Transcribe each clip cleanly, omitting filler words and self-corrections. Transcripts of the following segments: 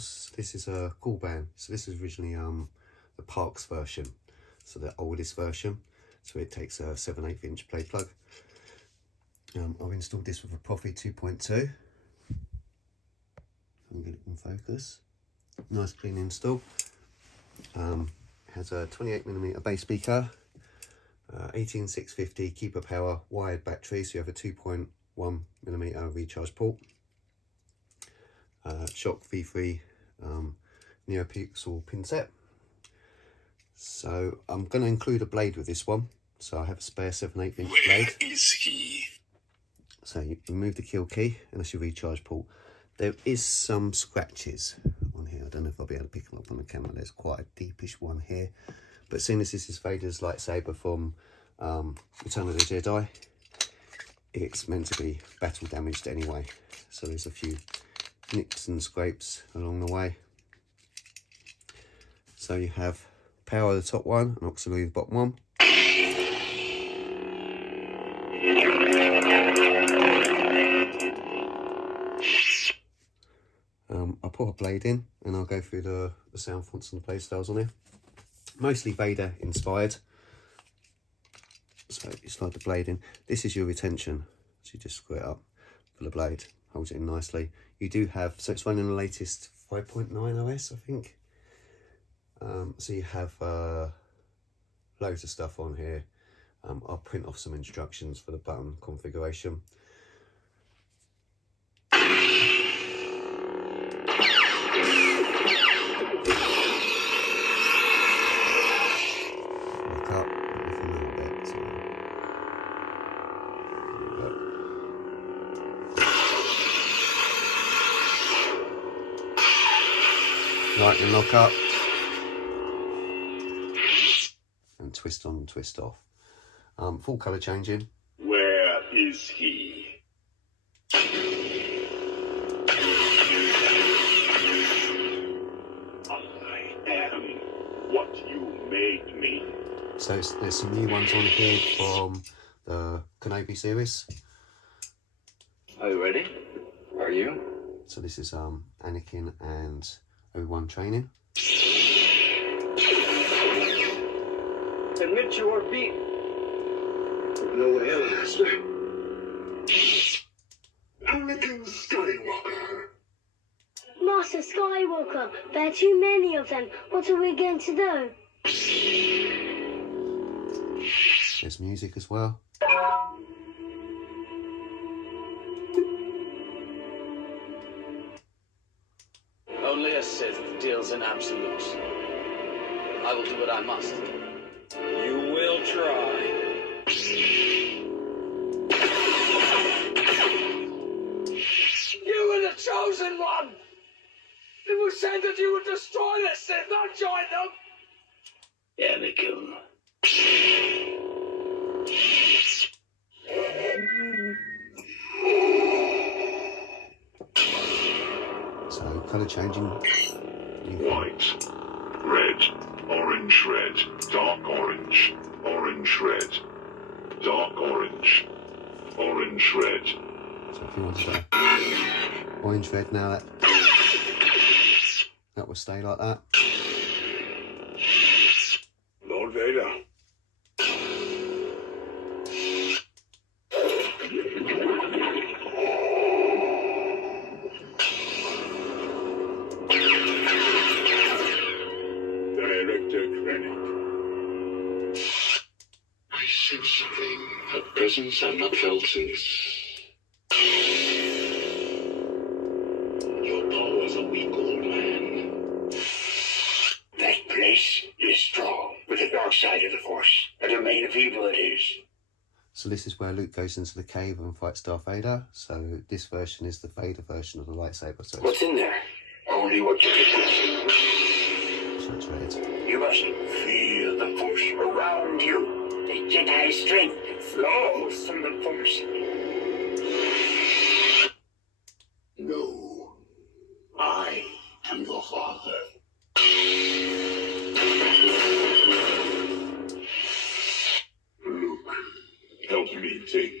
controls. This is a Korbanth. So this is originally the Parks version, so the oldest version. So it takes a 7/8 inch play plug. I've installed this with a Proffie 2.2. I'll get it in focus. Nice clean install. Has a 28mm bass speaker, 18650 keeper power wired battery, so you have a 2.1mm recharge port. Shock V3 NeoPixel pin set. So I'm going to include a blade with this one. So I have a spare 7/8 inch blade. Where is he? So you remove the kill key and that's your recharge port. There is some scratches on here. I don't know if I'll be able to pick them up on the camera. There's quite a deepish one here. But seeing as this is Vader's lightsaber from Return of the Jedi, it's meant to be battle damaged anyway. So there's a few nicks and scrapes along the way. So you have power the top one and auxiliary the bottom one. I'll put a blade in and I'll go through the sound fonts and the play styles on here. Mostly Vader inspired. So you slide the blade in. This is your retention. So you just screw it up for the blade. Holds it in nicely. You do have, so it's running the latest 5.9 OS, I think. So you have loads of stuff on here. I'll print off some instructions for the button configuration. Look up, if a little bit. So. Right, and lock up. And twist on and twist off. Full colour changing. Where is he? I am what you made me. So there's some new ones on here from the Kenobi series. Are you ready? Are you? So this is Anakin and Obi-Wan training. Admit you are beaten. No hell, master. Anakin Skywalker. Master Skywalker, there are too many of them. What are we going to do? There's music as well. Only a Sith deals in absolutes. I will do what I must. You will try. You were the chosen one! It was said that you would destroy the Sith, not join them! Anakin. So colour changing. White, red, orange red, dark orange, orange red, dark orange, orange red. So if you want to go orange red now, that will stay like that. Lord Vader. Director Krennic. I sense something, a presence I've not felt since. Your power's a weak old man. That place is strong with the dark side of the Force. A domain of evil it is. So this is where Luke goes into the cave and fights Darth Vader. So this version is the Vader version of the lightsaber. So What's in there? Only what you can see. it's red. You must feel the Force around you. The Jedi strength flows from the Force. No, I am your father. Luke, help me take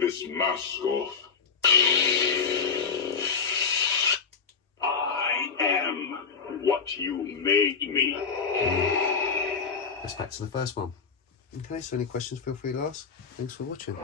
this mask off. I am thought you made me. Let's back to the first one. Okay, so any questions, feel free to ask. Thanks for watching.